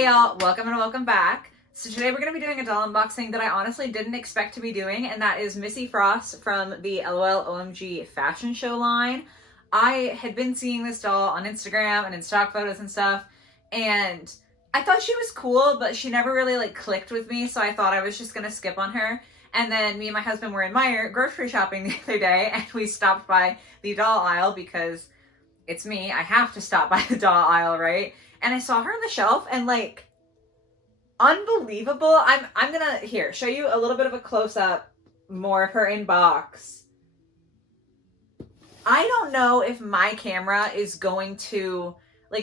Hey y'all, welcome and welcome back. So today we're going to be doing a doll unboxing that I honestly didn't expect to be doing, and that is MIssy Frost from the LOL OMG Fashion Show line. I had been seeing this doll on Instagram and in stock photos and stuff, and I thought she was cool, but she never really clicked with me, so I thought I was just going to skip on her. And then me and my husband were in Meijer grocery shopping the other day, and we stopped by the doll aisle because it's me, I have to stop by the doll aisle, right? And I saw her on the shelf and unbelievable. I'm gonna here show you a little bit of a close-up more of her in box. I don't know if my camera is going to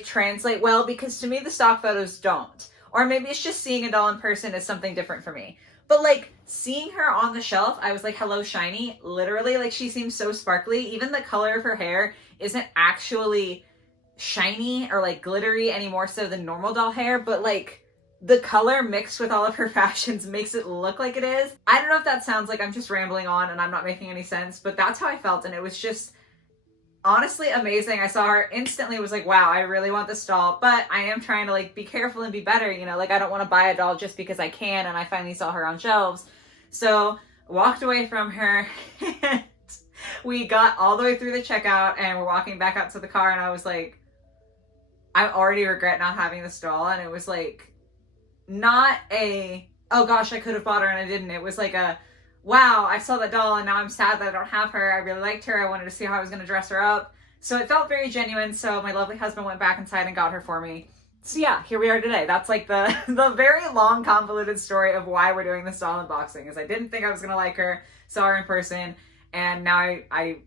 translate well, because to me the stock photos don't. Or maybe it's just seeing a doll in person is something different for me. But seeing her on the shelf, I was like, hello, shiny. Literally, she seems so sparkly. Even the color of her hair isn't actually shiny or glittery any more so than normal doll hair, but the color mixed with all of her fashions makes it look like it is. I don't know if that sounds like I'm just rambling on and I'm not making any sense, but that's how I felt, and it was just honestly amazing. I saw her instantly, was like, wow, I really want this doll, but I am trying to be careful and be better, you know, I don't want to buy a doll just because I can, and I finally saw her on shelves. So walked away from her and we got all the way through the checkout and we're walking back out to the car, and I was like, I already regret not having this doll. And it was not a, oh gosh, I could have bought her and I didn't. It was a, wow, I saw that doll and now I'm sad that I don't have her. I really liked her. I wanted to see how I was going to dress her up. So it felt very genuine. So my lovely husband went back inside and got her for me. So yeah, here we are today. That's the very long, convoluted story of why we're doing this doll unboxing, is I didn't think I was going to like her, saw her in person, and now I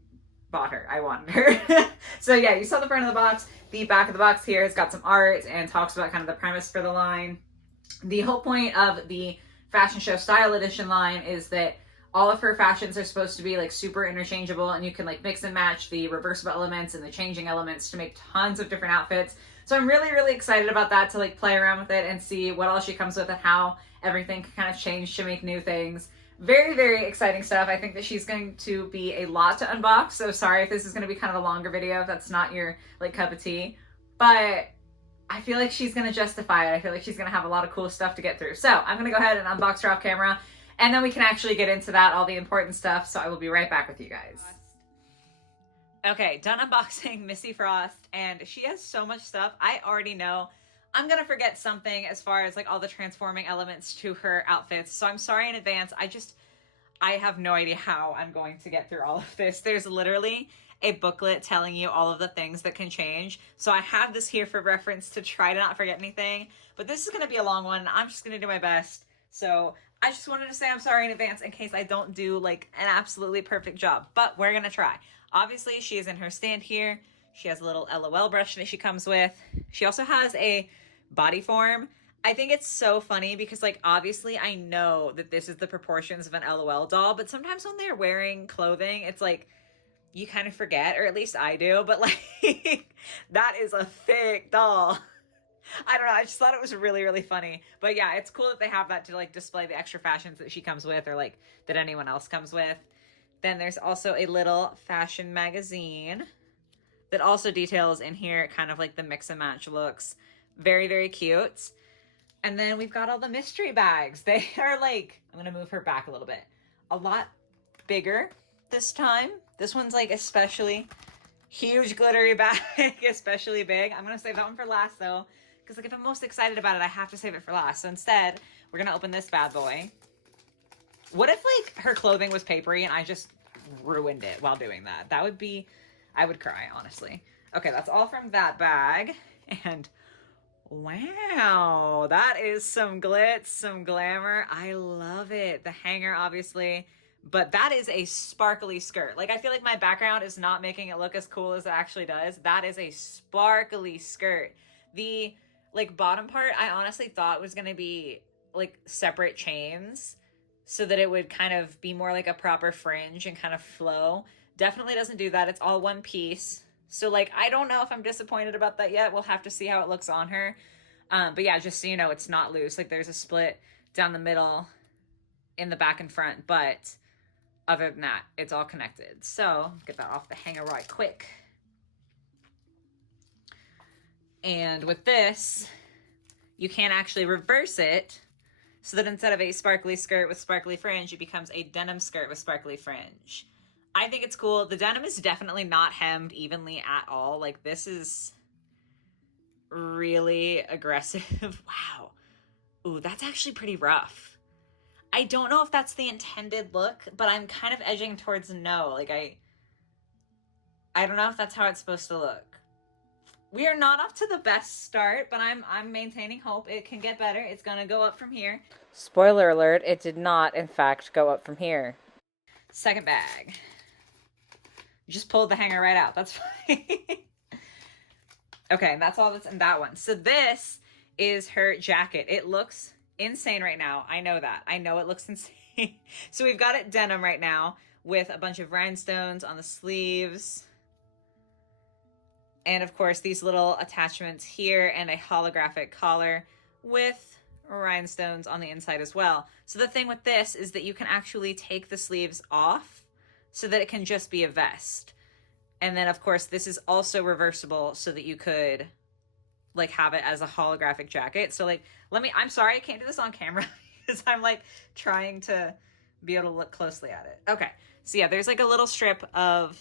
bought her. I wanted her. So yeah, you saw the front of the box. The back of the box here has got some art and talks about kind of the premise for the line. The whole point of the Fashion Show Style Edition line is that all of her fashions are supposed to be super interchangeable, and you can mix and match the reversible elements and the changing elements to make tons of different outfits. So I'm really, really excited about that, to play around with it and see what else she comes with and how everything can kind of change to make new things. Very, very exciting stuff. I think that she's going to be a lot to unbox, so sorry if this is going to be kind of a longer video if that's not your cup of tea, but I feel like she's going to justify it. I feel like she's going to have a lot of cool stuff to get through. So I'm going to go ahead and unbox her off camera, and then we can actually get into that, all the important stuff. So I will be right back with you guys. Okay, done unboxing MIssy Frost, and she has so much stuff. I already know I'm gonna forget something as far as all the transforming elements to her outfits. So I'm sorry in advance. I have no idea how I'm going to get through all of this. There's literally a booklet telling you all of the things that can change. So I have this here for reference to try to not forget anything, but this is gonna be a long one. I'm just gonna do my best. So I just wanted to say I'm sorry in advance in case I don't do an absolutely perfect job, but we're gonna try. Obviously, she is in her stand here. She has a little LOL brush that she comes with. She also has a body form. I think it's so funny because obviously I know that this is the proportions of an LOL doll, but sometimes when they're wearing clothing, it's you kind of forget, or at least I do, but that is a thick doll. I don't know, I just thought it was really, really funny. But yeah, it's cool that they have that to display the extra fashions that she comes with, or that anyone else comes with. Then there's also a little fashion magazine that also details in here kind of the mix and match looks. Very, very cute. And then we've got all the mystery bags. They are I'm gonna move her back a little bit. A lot bigger this time. This one's especially huge, glittery bag, especially big. I'm gonna save that one for last though, because if I'm most excited about it, I have to save it for last. So instead, we're gonna open this bad boy. What if her clothing was papery and I just ruined it while doing that? That would be, I would cry, honestly. Okay, that's all from that bag. And wow, that is some glitz, some glamour. I love it. The hanger, obviously, but that is a sparkly skirt. I feel like my background is not making it look as cool as it actually does. That is a sparkly skirt. The bottom part, I honestly thought was gonna be separate chains, so that it would kind of be more a proper fringe and kind of flow. Definitely doesn't do that. It's all one piece. So I don't know if I'm disappointed about that yet. We'll have to see how it looks on her. But yeah, just so you know, it's not loose. There's a split down the middle in the back and front, but other than that, it's all connected. So get that off the hanger right quick. And with this, you can actually reverse it so that instead of a sparkly skirt with sparkly fringe, it becomes a denim skirt with sparkly fringe. I think it's cool. The denim is definitely not hemmed evenly at all. Like, this is really aggressive. Wow. Ooh, that's actually pretty rough. I don't know if that's the intended look, but I'm kind of edging towards no. Like, I don't know if that's how it's supposed to look. We are not off to the best start, but I'm maintaining hope. It can get better. It's going to go up from here. Spoiler alert, it did not, in fact, go up from here. Second bag. Just pulled the hanger right out. That's fine. Okay, and that's all that's in that one. So this is her jacket. It looks insane right now. I know that. I know it looks insane. So we've got it denim right now with a bunch of rhinestones on the sleeves. And of course, these little attachments here and a holographic collar with rhinestones on the inside as well. So the thing with this is that you can actually take the sleeves off so that it can just be a vest. And then of course, this is also reversible so that you could like have it as a holographic jacket. So like, I'm sorry, I can't do this on camera because I'm like trying to be able to look closely at it. Okay. So yeah, there's like a little strip of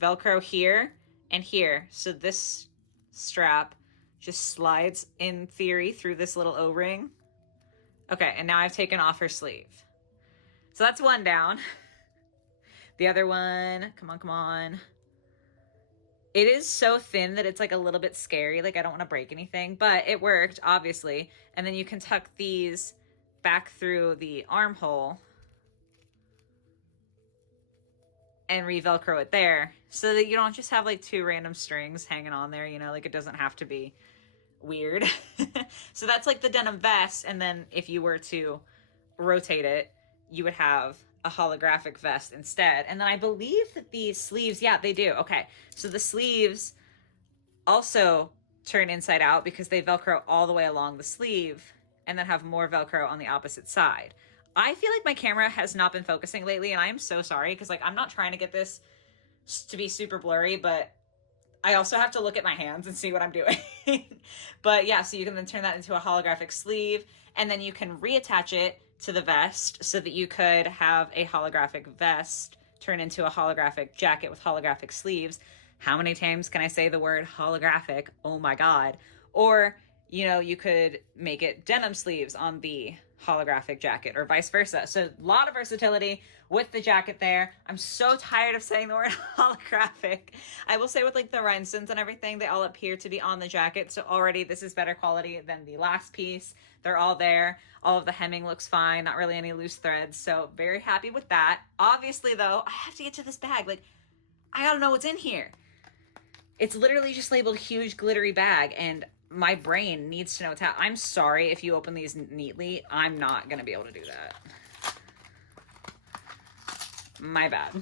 Velcro here and here. So this strap just slides in theory through this little O-ring. Okay. And now I've taken off her sleeve. So that's one down. The other one, come on. It is so thin that it's like a little bit scary. Like I don't want to break anything, but it worked, obviously. And then you can tuck these back through the armhole and re-Velcro it there so that you don't just have like two random strings hanging on there, you know, like it doesn't have to be weird. So that's like the denim vest. And then if you were to rotate it, you would have a holographic vest instead. And then I believe that these sleeves, yeah, they do. Okay. So the sleeves also turn inside out because they Velcro all the way along the sleeve and then have more Velcro on the opposite side. I feel like my camera has not been focusing lately and I am so sorry because like I'm not trying to get this to be super blurry, but I also have to look at my hands and see what I'm doing. But yeah, so you can then turn that into a holographic sleeve and then you can reattach it to the vest so that you could have a holographic vest turn into a holographic jacket with holographic sleeves. How many times can I say the word holographic? Oh my God. Or, you know, you could make it denim sleeves on the holographic jacket or vice versa. So a lot of versatility with the jacket there. I'm so tired of saying the word holographic. I will say with like the rhinestones and everything, they all appear to be on the jacket. So already this is better quality than the last piece. They're all there. All of the hemming looks fine. Not really any loose threads. So very happy with that. Obviously though, I have to get to this bag. Like I gotta know what's in here. It's literally just labeled huge glittery bag and my brain needs to know what's happening. I'm sorry if you open these neatly. I'm not going to be able to do that. My bad.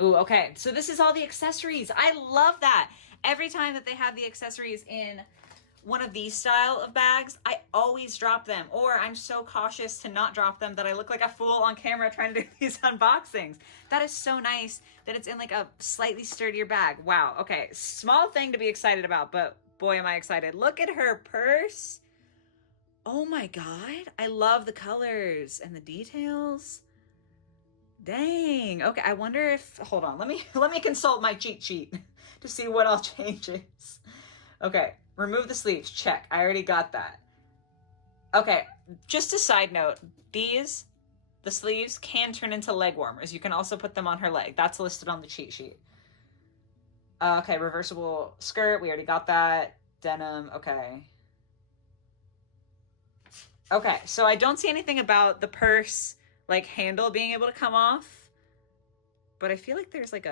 Ooh, okay. So this is all the accessories. I love that. Every time that they have the accessories in one of these style of bags, I always drop them. Or I'm so cautious to not drop them that I look like a fool on camera trying to do these unboxings. That is so nice that it's in like a slightly sturdier bag. Wow. Okay. Small thing to be excited about, but boy, am I excited. Look at her purse. Oh my God. I love the colors and the details. Dang. Okay. I wonder if, hold on. Let me consult my cheat sheet to see what all changes. Okay. Remove the sleeves. Check. I already got that. Okay. Just a side note. The sleeves can turn into leg warmers. You can also put them on her leg. That's listed on the cheat sheet. Okay, reversible skirt. We already got that. Denim. Okay. Okay, so I don't see anything about the purse, like, handle being able to come off. But I feel like there's, like,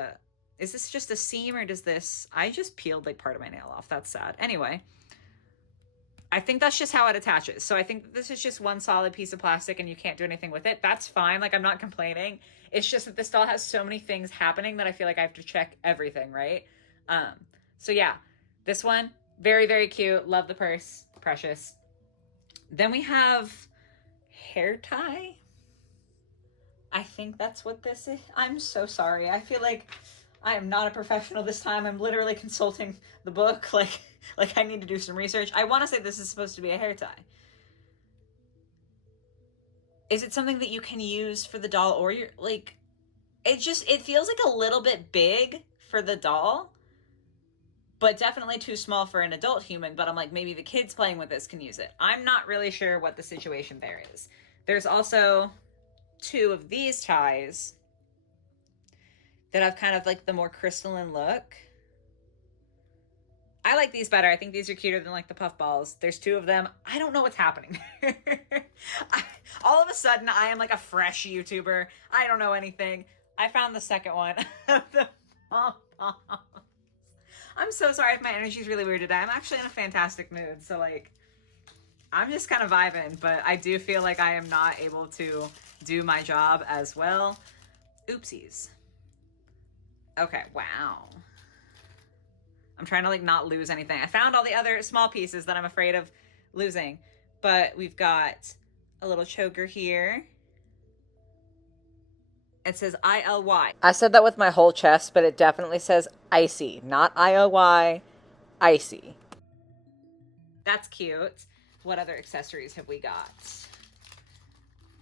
is this just a seam or does this... I just peeled, like, part of my nail off. That's sad. Anyway. I think that's just how it attaches. So I think this is just one solid piece of plastic and you can't do anything with it. That's fine. Like, I'm not complaining. It's just that this doll has so many things happening that I feel like I have to check everything, right? So yeah, this one, very, very cute. Love the purse. Precious. Then we have hair tie. I think that's what this is. I'm so sorry. I feel like I am not a professional this time. I'm literally consulting the book. Like I need to do some research. I want to say this is supposed to be a hair tie. Is it something that you can use for the doll or your, like, it feels like a little bit big for the doll, but definitely too small for an adult human. But I'm like, maybe the kids playing with this can use it. I'm not really sure what the situation there is. There's also 2 of these ties that have kind of like the more crystalline look. I like these better. I think these are cuter than like the puff balls. There's 2 of them. I don't know what's happening. All of a sudden, I am like a fresh YouTuber. I don't know anything. I found the second one of the pom-poms. I'm so sorry if my energy's really weird today. I'm actually in a fantastic mood. So like, I'm just kind of vibing, but I do feel like I am not able to do my job as well. Oopsies. Okay, wow. I'm trying to like not lose anything. I found all the other small pieces that I'm afraid of losing, but we've got a little choker here. It says ILY. I said that with my whole chest, but it definitely says icy, not ILY, icy. That's cute. What other accessories have we got?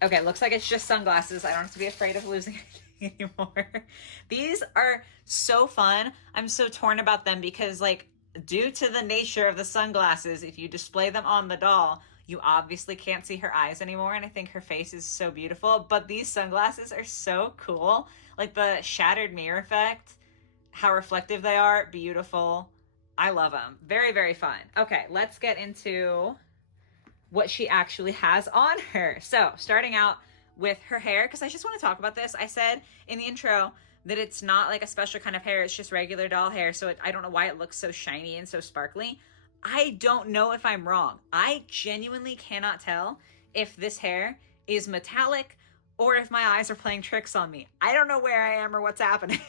Okay, looks like it's just sunglasses. I don't have to be afraid of losing anything anymore. These are so fun. I'm so torn about them because, like, due to the nature of the sunglasses, if you display them on the doll, you obviously can't see her eyes anymore, and I think her face is so beautiful. But these sunglasses are so cool. Like the shattered mirror effect, how reflective they are, beautiful. I love them. Very, very fun. Okay, let's get into what she actually has on her. So starting out with her hair, because I just want to talk about this. I said in the intro that it's not like a special kind of hair. It's just regular doll hair. So I don't know why it looks so shiny and so sparkly. I don't know if I'm wrong. I genuinely cannot tell if this hair is metallic or if my eyes are playing tricks on me. I don't know where I am or what's happening.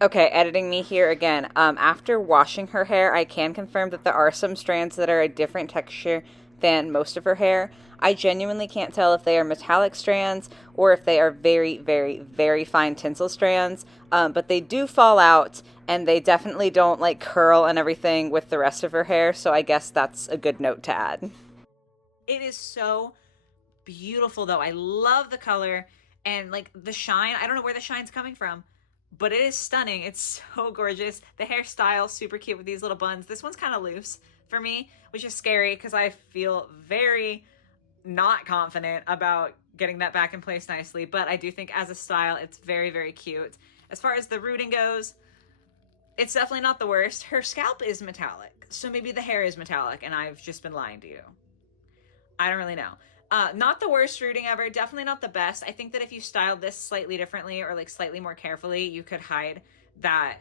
Okay, editing me here again. After washing her hair, I can confirm that there are some strands that are a different texture than most of her hair. I genuinely can't tell if they are metallic strands or if they are very, very, very fine tinsel strands, but they do fall out, and they definitely don't like curl and everything with the rest of her hair, so I guess that's a good note to add. It is so beautiful though. I love the color and like the shine. I don't know where the shine's coming from, but it is stunning. It's so gorgeous. The hairstyle, super cute with these little buns. This one's kind of loose for me, which is scary because I feel very not confident about getting that back in place nicely, but I do think as a style, it's very, very cute. As far as the rooting goes, it's definitely not the worst. Her scalp is metallic, so maybe the hair is metallic and I've just been lying to you. I don't really know. Not the worst rooting ever, definitely not the best. I think that if you styled this slightly differently or like slightly more carefully, you could hide that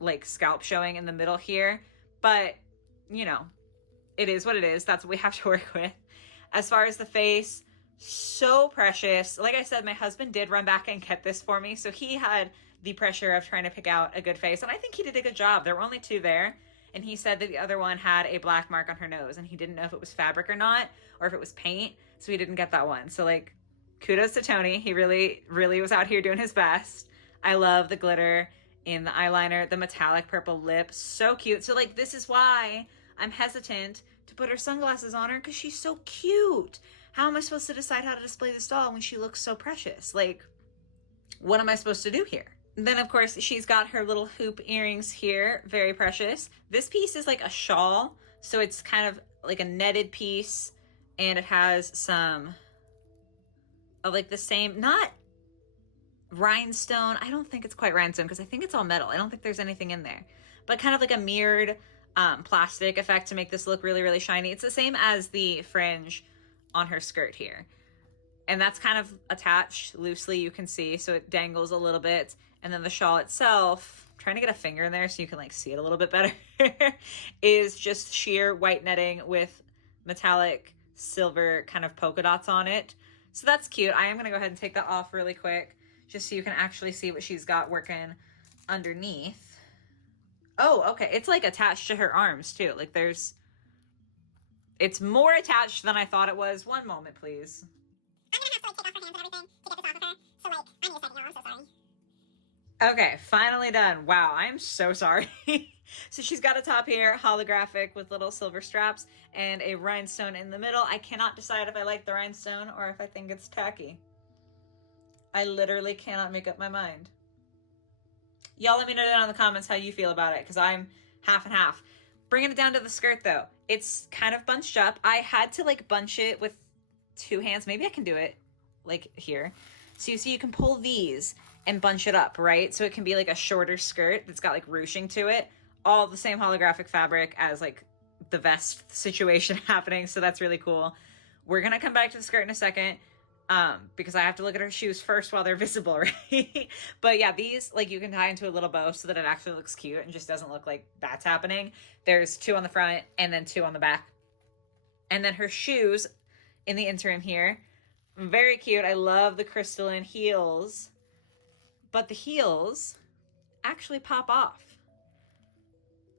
like scalp showing in the middle here, but you know, it is what it is. That's what we have to work with. As far as the face, so precious. Like I said, my husband did run back and get this for me, so he had the pressure of trying to pick out a good face, and I think he did a good job. There were only 2 there, and he said that the other one had a black mark on her nose, and he didn't know if it was fabric or not, or if it was paint, so he didn't get that one. So like, kudos to Tony. He really, really was out here doing his best. I love the glitter in the eyeliner, the metallic purple lip, so cute. So like, this is why I'm hesitant to put her sunglasses on her, because she's so cute. How am I supposed to decide how to display this doll when she looks so precious? Like, what am I supposed to do here? Then, of course, she's got her little hoop earrings here. Very precious. This piece is like a shawl, so it's kind of like a netted piece, and it has some of like the same, not rhinestone. I don't think it's quite rhinestone because I think it's all metal. I don't think there's anything in there, but kind of like a mirrored plastic effect to make this look really, really shiny. It's the same as the fringe on her skirt here. And that's kind of attached loosely, you can see, so it dangles a little bit. And then the shawl itself, I'm trying to get a finger in there so you can like see it a little bit better, is just sheer white netting with metallic silver kind of polka dots on it. So that's cute. I am gonna go ahead and take that off really quick just so you can actually see what she's got working underneath. Oh, okay. It's like attached to her arms too. Like it's more attached than I thought it was. One moment, please. I'm gonna have to like take off her hands and everything to get this off of her. So like, I need a second, y'all. I'm so sorry. Okay, finally done. Wow, I'm so sorry. So she's got a top here, holographic with little silver straps and a rhinestone in the middle. I cannot decide if I like the rhinestone or if I think it's tacky. I literally cannot make up my mind. Y'all let me know down in the comments how you feel about it, because I'm half and half. Bringing it down to the skirt though, it's kind of bunched up. I had to like bunch it with two hands. Maybe I can do it like here. So you see you can pull these and bunch it up, right? So it can be like a shorter skirt that's got like ruching to it. All the same holographic fabric as like the vest situation happening. So that's really cool. We're gonna come back to the skirt in a second. Because I have to look at her shoes first while they're visible, right? But yeah, these like you can tie into a little bow so that it actually looks cute and just doesn't look like that's happening. There's two on the front and then two on the back. And then her shoes in the interim here, very cute. I love the crystalline heels, but the heels actually pop off.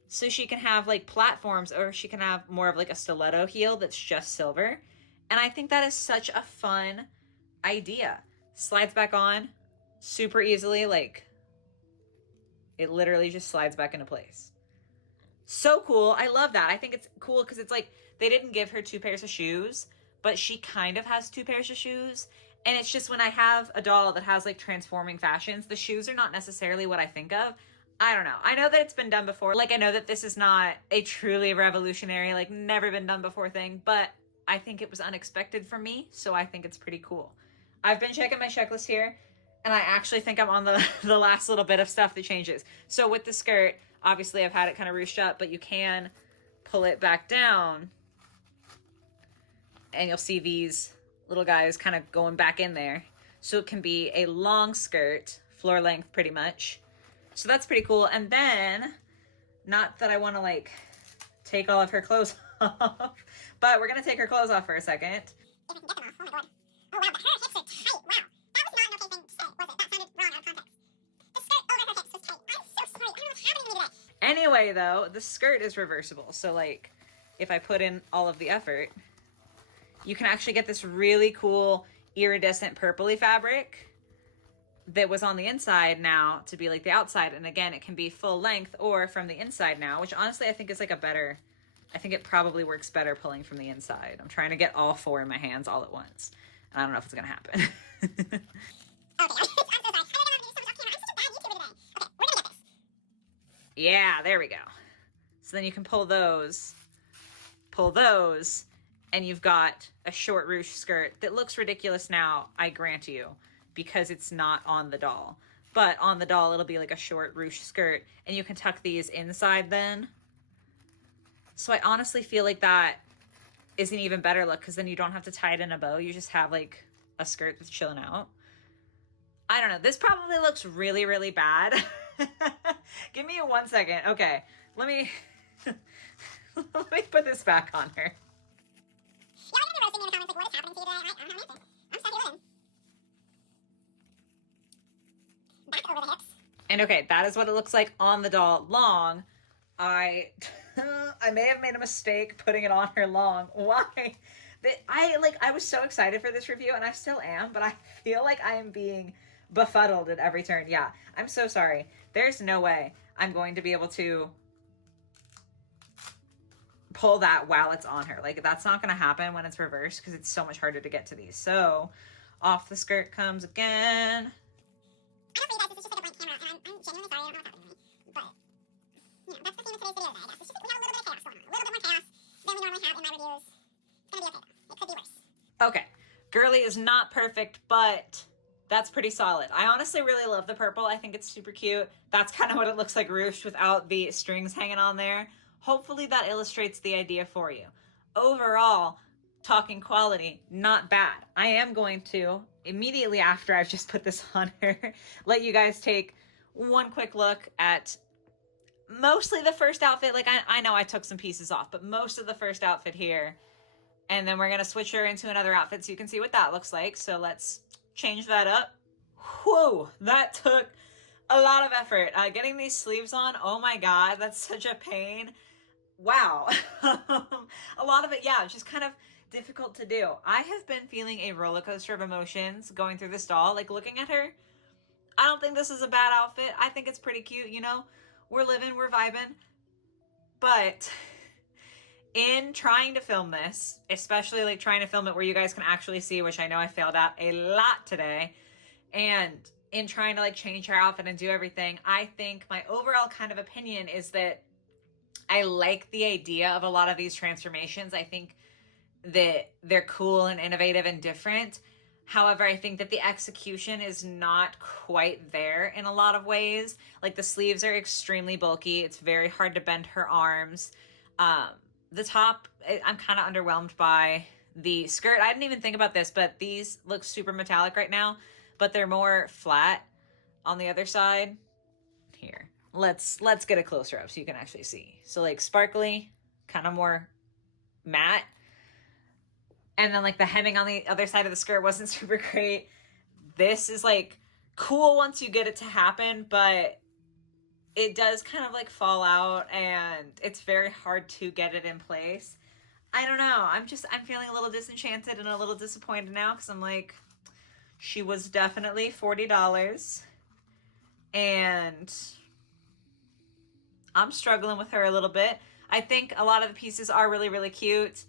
So she can have like platforms, or she can have more of like a stiletto heel that's just silver. And I think that is such a fun idea. Slides back on super easily. Like it literally just slides back into place. So cool. I love that. I think it's cool because it's like they didn't give her two pairs of shoes, but she kind of has two pairs of shoes. And it's just when I have a doll that has like transforming fashions, the shoes are not necessarily what I think of. I don't know. I know that it's been done before. Like I know that this is not a truly revolutionary, like never been done before thing, but I think it was unexpected for me. So I think it's pretty cool. I've been checking my checklist here, and I actually think I'm on the last little bit of stuff that changes. So with the skirt, obviously I've had it kind of ruched up, but you can pull it back down and you'll see these little guys kind of going back in there. So it can be a long skirt, floor length pretty much. So that's pretty cool. And then, not that I want to like take all of her clothes off, but we're going to take her clothes off for a second. If I can get them off. Oh my god. Oh wow, her hips are tight. Wow. That was not an okay thing to say, was it? That sounded wrong out of context. The skirt over her hips was tight. I'm so sorry. I don't know what's happening to me today. Anyway, though, the skirt is reversible. So like, if I put in all of the effort, you can actually get this really cool iridescent purpley fabric that was on the inside now to be like the outside. And again, it can be full length or from the inside now, which honestly I think is like a better, I think it probably works better pulling from the inside. I'm trying to get all four in my hands all at once. And I don't know if it's going to happen. Okay, I'm so sorry. I don't know how to do so much off camera. I'm such a bad YouTuber today. Okay, we're gonna get this. Yeah, there we go. So then you can pull those, and you've got a short ruche skirt that looks ridiculous now, I grant you, because it's not on the doll. But on the doll, it'll be like a short ruche skirt, and you can tuck these inside then. So I honestly feel like that is an even better look, because then you don't have to tie it in a bow. You just have like a skirt that's chilling out. I don't know. This probably looks really, really bad. Give me 1 second. Okay, let me let me put this back on her. Yeah, I'm gonna be roasting me in the comments like, what is happening to you today? I don't have an answer. I'm stuck here living. Back over the hips. And okay, that is what it looks like on the doll long. I may have made a mistake putting it on her long. Why? I was so excited for this review, and I still am, but I feel like I am being befuddled at every turn. Yeah, I'm so sorry. There's no way I'm going to be able to pull that while it's on her. Like, that's not going to happen when it's reversed, because it's so much harder to get to these. So off the skirt comes again. I know for you guys this is just like a blank camera, and I'm genuinely sorry, I don't know what's happening to me. But, you know, that's the theme of today's video today, I guess. It's just, we have a little bit of chaos going on. A little bit more chaos than we normally have in my reviews. It's gonna be okay, though. It could be worse. Okay, girly is not perfect, but that's pretty solid. I honestly really love the purple. I think it's super cute. That's kind of what it looks like ruched without the strings hanging on there. Hopefully that illustrates the idea for you. Overall, talking quality, not bad. I am going to, immediately after I've just put this on her, let you guys take one quick look at mostly the first outfit. Like, I know I took some pieces off, but most of the first outfit here. And then we're going to switch her into another outfit so you can see what that looks like. So let's change that up. Whoa, that took a lot of effort. Getting these sleeves on, oh my God, that's such a pain. Wow. A lot of it, yeah, just kind of difficult to do. I have been feeling a roller coaster of emotions going through this doll. Like, looking at her, I don't think this is a bad outfit. I think it's pretty cute, you know? We're living, we're vibing. But in trying to film this, especially like trying to film it where you guys can actually see, which I know I failed at a lot today, and in trying to like change her outfit and do everything, I think my overall kind of opinion is that I like the idea of a lot of these transformations. I think that they're cool and innovative and different. However, I think that the execution is not quite there in a lot of ways. Like the sleeves are extremely bulky. It's very hard to bend her arms. The top, I'm kind of underwhelmed by. The skirt, I didn't even think about this, but these look super metallic right now, but they're more flat on the other side. Here, let's get a closer up so you can actually see. So like sparkly, kind of more matte. And then like the hemming on the other side of the skirt wasn't super great. This is like cool once you get it to happen, but it does kind of like fall out and it's very hard to get it in place. I don't know. I'm feeling a little disenchanted and a little disappointed now because I'm like, she was definitely $40 and I'm struggling with her a little bit. I think a lot of the pieces are really, really cute.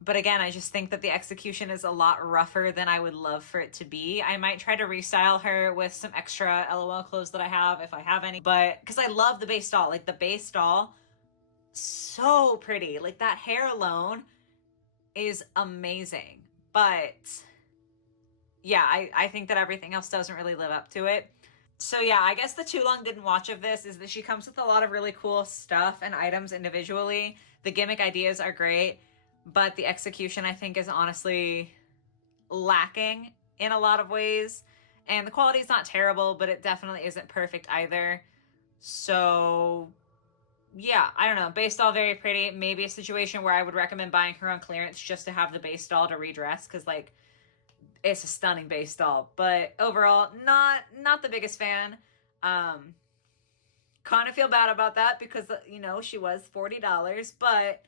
But again, I just think that the execution is a lot rougher than I would love for it to be. I might try to restyle her with some extra LOL clothes that I have, if I have any. But, because I love the base doll. Like, the base doll, so pretty. Like, that hair alone is amazing. But, yeah, I think that everything else doesn't really live up to it. So yeah, I guess the too long didn't watch of this is that she comes with a lot of really cool stuff and items individually. The gimmick ideas are great. But the execution, I think, is honestly lacking in a lot of ways. And the quality is not terrible, but it definitely isn't perfect either. So, yeah, I don't know. Base doll, very pretty. Maybe a situation where I would recommend buying her on clearance just to have the base doll to redress. Because, like, it's a stunning base doll. But overall, not the biggest fan. Kind of feel bad about that because, you know, she was $40. But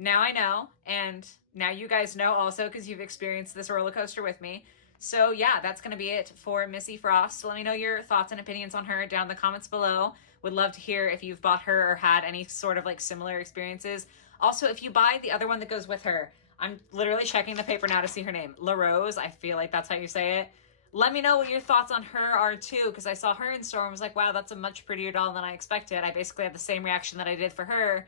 now I know, and now you guys know also because you've experienced this roller coaster with me. So yeah, that's going to be it for Missy Frost. Let me know your thoughts and opinions on her down in the comments below. Would love to hear if you've bought her or had any sort of like similar experiences. Also, if you buy the other one that goes with her, I'm literally checking the paper now to see her name. La Rose, I feel like that's how you say it. Let me know what your thoughts on her are too, because I saw her in store and was like, wow, that's a much prettier doll than I expected. I basically had the same reaction that I did for her.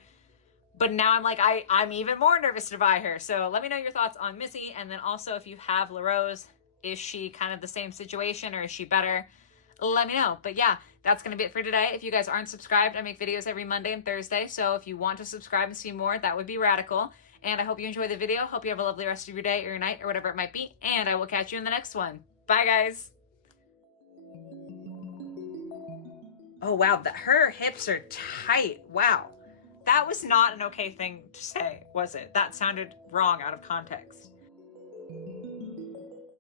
But now I'm like, I'm even more nervous to buy her. So let me know your thoughts on Missy. And then also if you have La Rose, is she kind of the same situation or is she better? Let me know. But yeah, that's going to be it for today. If you guys aren't subscribed, I make videos every Monday and Thursday. So if you want to subscribe and see more, that would be radical. And I hope you enjoy the video. Hope you have a lovely rest of your day or your night or whatever it might be. And I will catch you in the next one. Bye, guys. Oh, wow. Her hips are tight. Wow. That was not an okay thing to say, was it? That sounded wrong out of context.